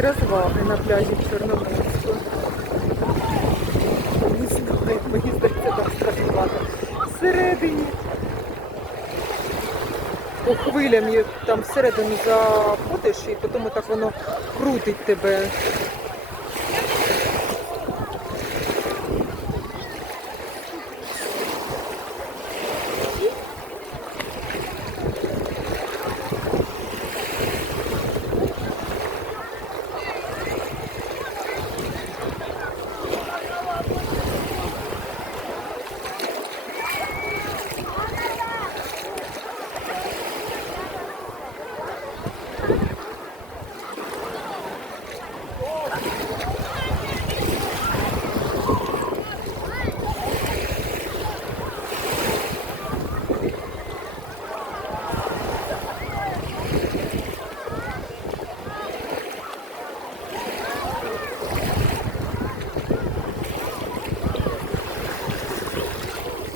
такі розваги на пляжі в Чорноморську. Не знаю, мені здається, там страшновато. Всередині. По хвилям там всередину заходиш і потім так воно крутить тебе.